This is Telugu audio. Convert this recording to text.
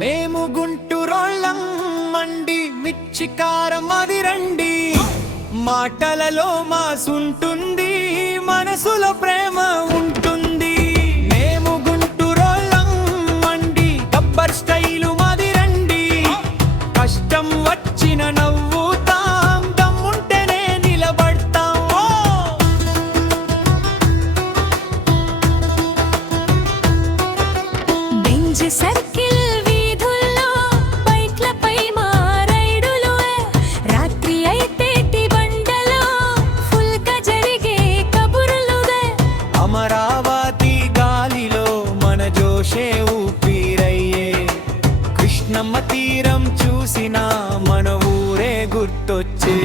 మేము గుంటూరోళ్ళం మండి మిర్చి కారం అది రండి, మాటలలో మాసుంటుంది, మనసులో ప్రేమ ఉంటుంది. మేము గుంటూరోళ్ళం మండి గబ్బర్ స్టైలు మాది రండి, కష్టం వచ్చిన నవ్వుతాం, దమ్ముంటేనే నిలబడతాం. బెంజ్ సర్కిల్ వీధుల్లో బైక్లపై మా రైడులు, రాత్రి అయితే బండలో ఫుల్గా జరిగే కబుర్లుగా. అమరావతి గాలిలో మన జోషే ఊపిరయ్యే, కృష్ణమ్మ తీరం చూసిన మన ఊరే గుర్తొచ్చే.